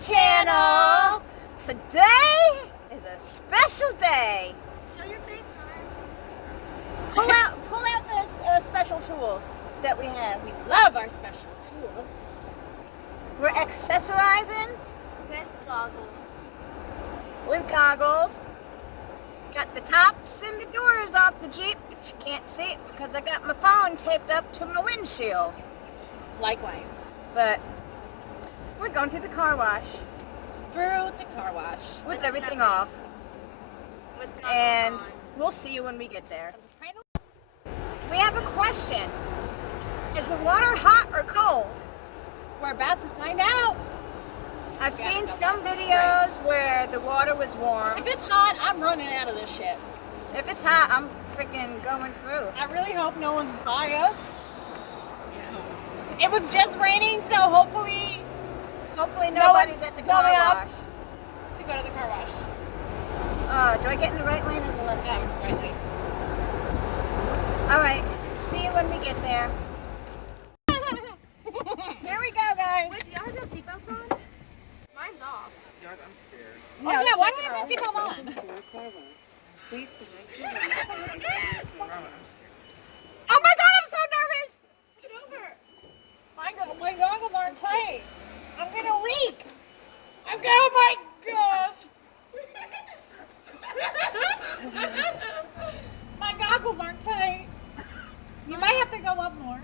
channel. Today is a special day. Show your face, Pull out the special tools that we have. We love our special tools. We're accessorizing With goggles. with goggles. Got the tops and the doors off the Jeep, but you can't see it because I got my phone taped up to my windshield. Likewise. But we're going to the car wash Through the car wash. with everything off. With goggles And on. we'll see you when we get there. We have a question. Is the water hot or cold? We're about to find out. I've Yeah, seen go some back. videos where the water was warm. If it's hot, I'm running out of this shit. If it's hot, I'm freaking going through. I really hope no one's by us. It was just raining, so hopefully Hopefully No nobody's one's at the car coming up. wash. to go to the car wash. Do I get in the right lane or the left lane? Right lane. All right. See you when we get there. Here we go, guys. Wait, do y'all have your seatbelts on? Mine's off. God, I'm scared. No, Oh yeah, why do sit you down. have your seatbelt on? Mama, I'm scared. Oh my God, I'm so nervous. Get over. My goggles aren't tight. I'm gonna leak. Oh my gosh. My goggles aren't tight. You might have to go up more.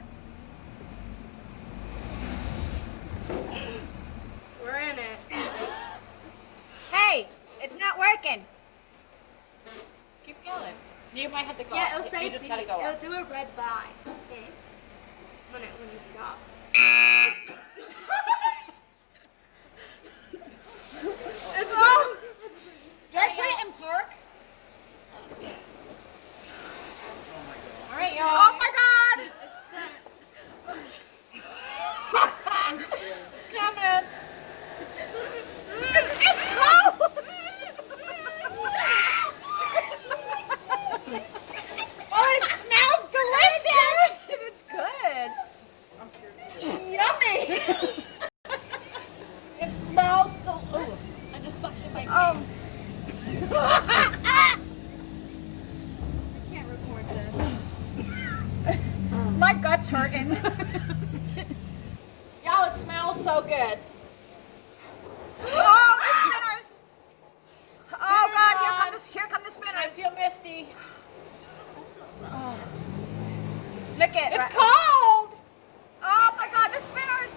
We're in it. Hey, it's not working. Keep going. You might have to go Yeah, up. it'll say You just B. gotta go up. It'll do a red by when you stop. It's wrong. Did I put it in park? All right, y'all. Oh my God. Come in. It's cold. Oh, it smells delicious. It's good. I'm scared too. Yummy. It smells oh, I just suctioned my Oh. Can't record this. My gut's hurting. Y'all, it smells so good. Oh, the spinners. Oh God, here come the I spinners. feel misty. Look at It's cold. Oh my God, the spinners.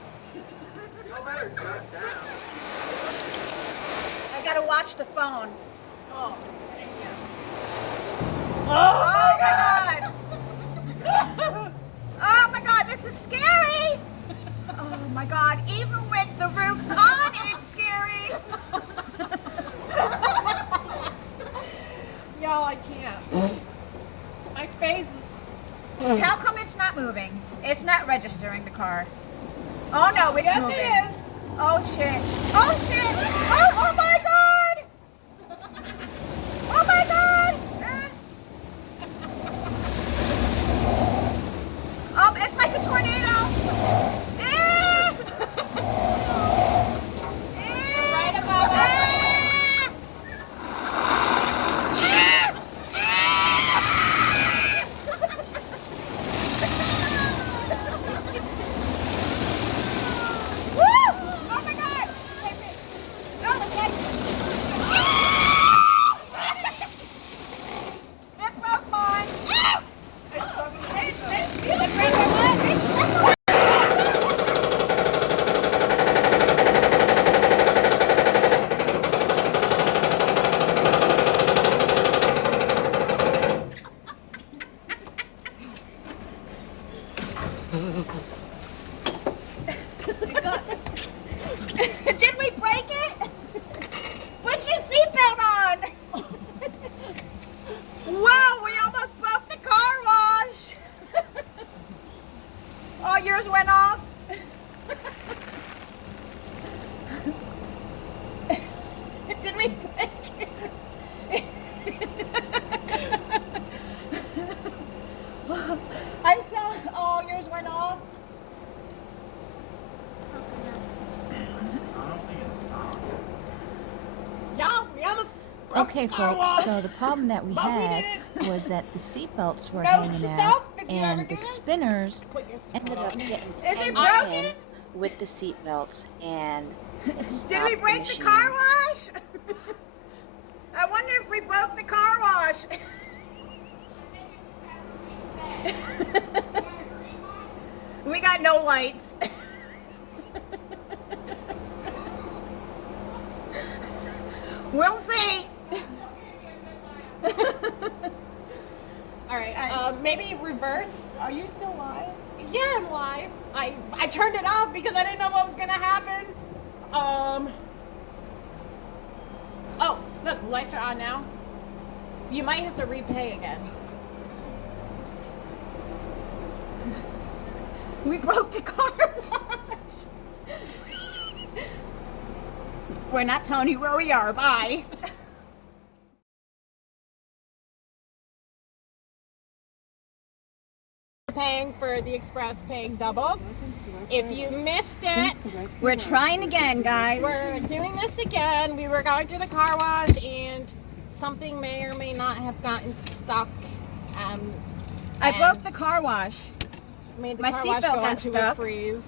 Y'all better cut down. I gotta watch the phone. Oh, Oh my God. Oh my God, this is scary. Oh my God, even with the roofs on, it's scary. Y'all, I can't. My face is. How come it's not moving? It's not registering the car. Oh no, it's Yes, moving. it is. Oh shit. Oh shit. Oh my God. Oh my God. It's like a tornado. Right above us. Woo! Oh my God. Oh, it's like... It broke mine. It broke my leg. Did we break it? Put your seatbelt on. Whoa, we almost broke the car wash. Oh, yours went off? Did we break it? I saw, oh, yours went off? I don't think it stopped. Okay, folks, so the problem that we But we had did was that the seatbelts were Note hanging to out, self, if you ever and do the this, spinners put your ended seatbelt up on. getting Is it tangled broken? in with the seatbelts, and it Did stopped we the break the machine. car wash? I wonder if we broke the car wash. We got no lights. We'll see. All right, maybe reverse. Are you still live? Yeah, I'm live. I turned it off because I didn't know what was gonna happen. Oh, look, lights are on now. You might have to repay again. We broke the car wash. We're not telling you where we are. Bye. Paying for the express, paying double. If you missed it, We're trying again, guys. we're doing this again. We were going through the car wash and something may or may not have gotten stuck. I broke and the car wash. Made the my car wash seatbelt go got into stuck. a freeze.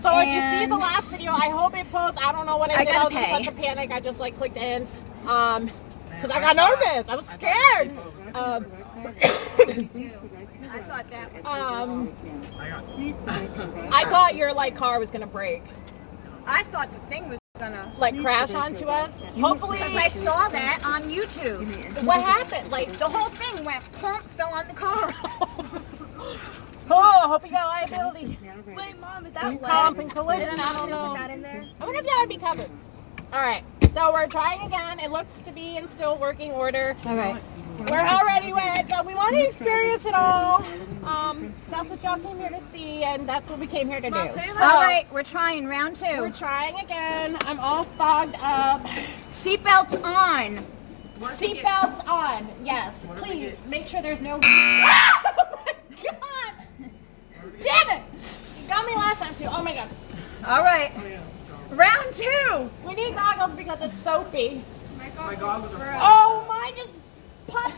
So if you see the And- last video, I hope it posts. I don't know what I I did. I gotta was in pay. such a panic. I just like clicked end. Because I got nervous. I was scared. I thought that was... I thought your like car was gonna break, I thought the thing was gonna... like crash onto us. Hopefully, Because I saw that on YouTube. what happened? Like The whole thing went plump, fell on the car. oh, hope you got liability. Wait, Mom, is that Comp and collision. I don't Put know. that in there? I wonder if that would be covered. All right, so we're trying again. It looks to be in still working order. All right. We're already wet, but we want to experience it all. That's what y'all came here to see, and that's what we came here to do. So, All right, we're trying round we're 2. trying again. I'm all fogged up. Seatbelts on. Seatbelts on. Yes, please make sure there's no. Oh my God! Damn it! You got me last time too. Oh my God. All right. Round 2. We need goggles because it's soapy. My goggles are broke. Oh my! Just pop.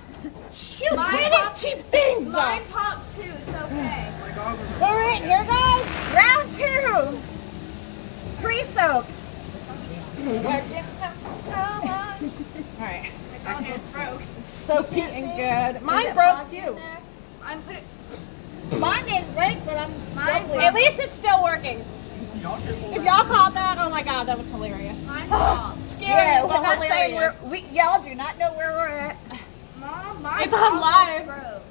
Shoot! Mine Where are popped- these cheap things? Mine popped too. It's okay. My goggles are All right, here goes. Round 2. Pre-soak. All right. My goggles broke. Soapy and good. Mine it broke frosty in too. there? I'm putting. Mine didn't break, but I'm. Mine broke. At least it's still working. Y'all should hold If y'all caught that, oh my God, that was hilarious. Mine popped. Scary, Yeah, we're but not saying hilarious. y'all do not know where we're at. Mom, mine It's on live. broke.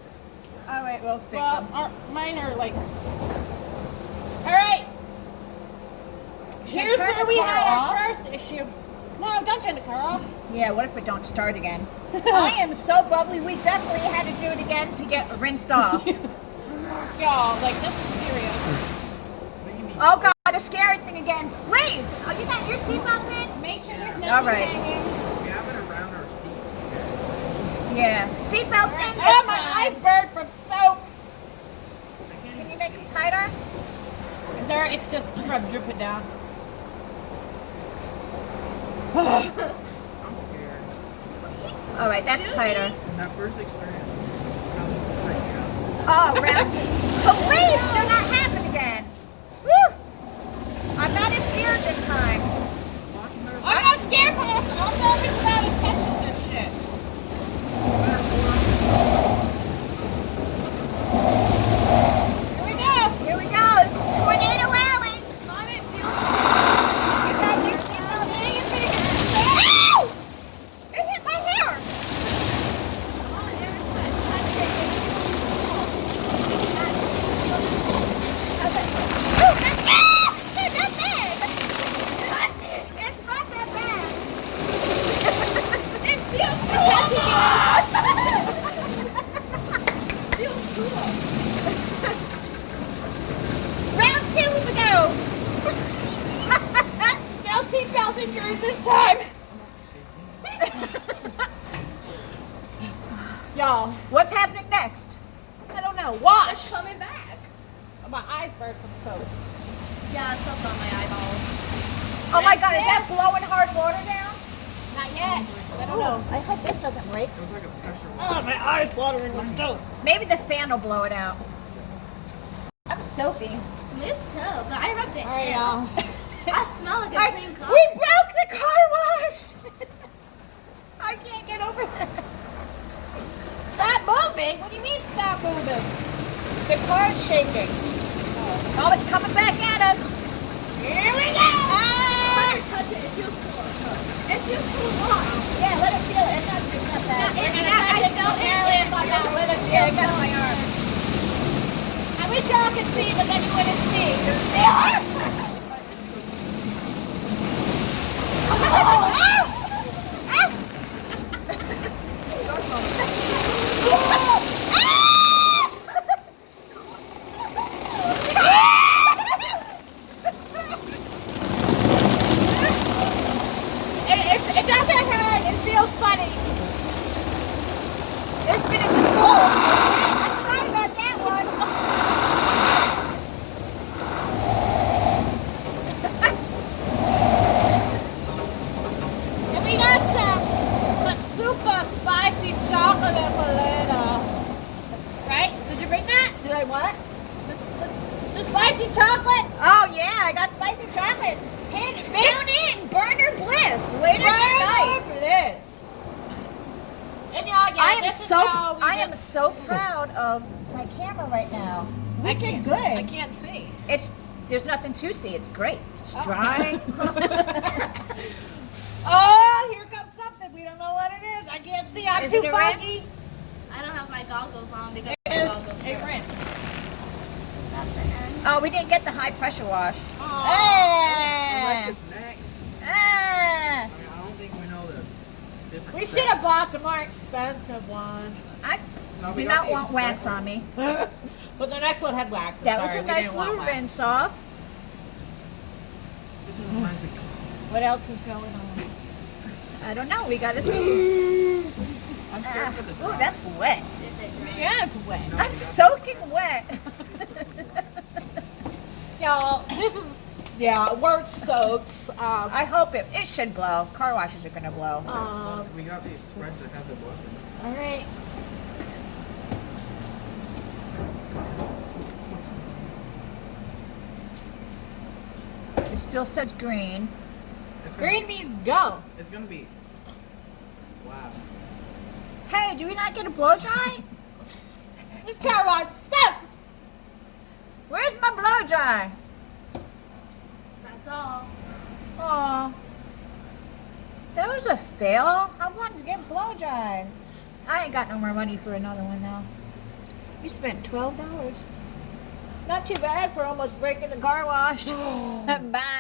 All right, we'll fix Well, them. mine are like. All right. Here's turn where the we car had our off. first issue. No, don't turn the car off. Yeah, what if it don't start again? I am so bubbly, we definitely had to do it again to get rinsed off. Y'all, like this is serious. Oh God, a scary thing again. Please! Oh, you got your seatbelts in? Make sure there's nothing All right. hanging. We have it around our seat. Yeah. Seatbelts in. Oh, this my time. iceberg from soap. Can you make them tighter? There, it's just dripping down. I'm scared. All right, that's tighter. That first experience, I was freaking out. Oh, round 2. Please do not happen again. Woo! I'm not as scared this time. Watching their I'm not scared, but I'm nervous about it catching this shit. Here we go. Here we go. Tornado Alley. Mom, it feels. You got your seatbelts in. You're gonna get Ow! It hit my hair. Mom, everyone. this time. Y'all, What's happening next? I don't know. Wash. It's coming back. My eyes burn from soap. Yeah, it's up on my eyeballs. Oh my God, is that blowing hard water down? Not yet. I don't know. I hope this doesn't break. It was like a pressure. Oh, my eye's watering with soap. Maybe the fan will blow it out. I'm soapy. Me too, but I rubbed it All right, in. y'all. I smell like a I- clean car. we broke the car wash. I can't get over that. Stop moving. What do you mean stop moving? The car's shaking. Oh, it's coming back at us. Here we go. Touch it. It feels cool. It feels cool warm. Yeah, let it feel it. It's not bad. We're gonna I touch it. felt earlier, but now let it Yeah, I feel. got it on my arm. I wish y'all could see, but then you wouldn't see. It doesn't hurt. It feels funny. It's been a good I forgot about that one. And we got some super spicy chocolate for later. Right? Did you bring that? Did I what? The spicy chocolate? Oh yeah, I got spicy chocolate. Tune in, Burner Bliss later tonight. Bliss. And y'all, yeah, I am this is so how we I am just- so proud of my camera right now. We did good. I can't see. It's there's nothing to see. It's great. It's Oh. dry. Oh, here comes something. We don't know what it is. I can't see. I'm Is too it a rinse? foggy. I don't have my goggles on because It my is goggles a are rinse. at the end. Oh, we didn't get the high pressure wash. Oh. Unless Ah, it's next. ah. I mean, I don't think we know the difference. We should have bought the more expensive one. I No, we do got not the want wax express on me. But the next one had wax. I'm That sorry, was a we nice didn't want little wax. rinse off. This is nice and What else is going on? I don't know. We gotta see. I'm scared for the Ooh, dry. that's wet. Is it dry? Yeah, it's wet. I'm soaking wet. Y'all, this is, yeah, we're soaked. I hope it should blow. Car washes are gonna blow. We got the express that has a button. All right. It still says green. It's gonna, Green means go. It's gonna be. Wow. Hey, do we not get a blow dry? This car wash sucks. Where's my blow dry? That's all. Aw. That was a fail. I wanted to get blow dried. I ain't got no more money for another one now. You spent $12. Not too bad for almost breaking the car wash. Bye.